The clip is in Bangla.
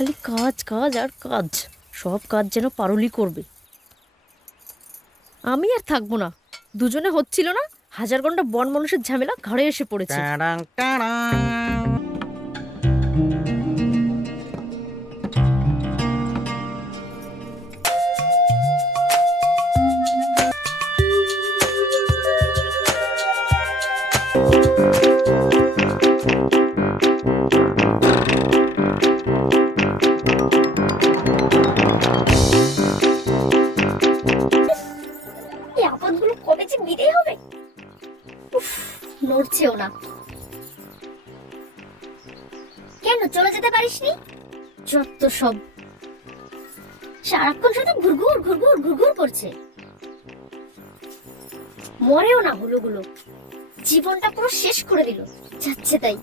খালি কাজ কাজ আর কাজ, সব কাজ যেন পারুলই করবে। আমি আর থাকবো না, দুজনে হচ্ছিল না, হাজার ঘন্টা বন মানুষের ঝামেলা ঘাড়ে এসে পড়েছে। টাড়াং, টাড়াং। এই আপদগুলো কবে যে বিদায় হবে। উফ, নড়ছেও না। কেন চলে যেতে পারিসনি? যত সব, সারাক্ষণ শুধু ঘুরঘুর ঘুরঘুর ঘুরঘুর করছে। মরেও না, গুলো জীবনটা পুরো শেষ করে দিল, যাচ্ছে তাই।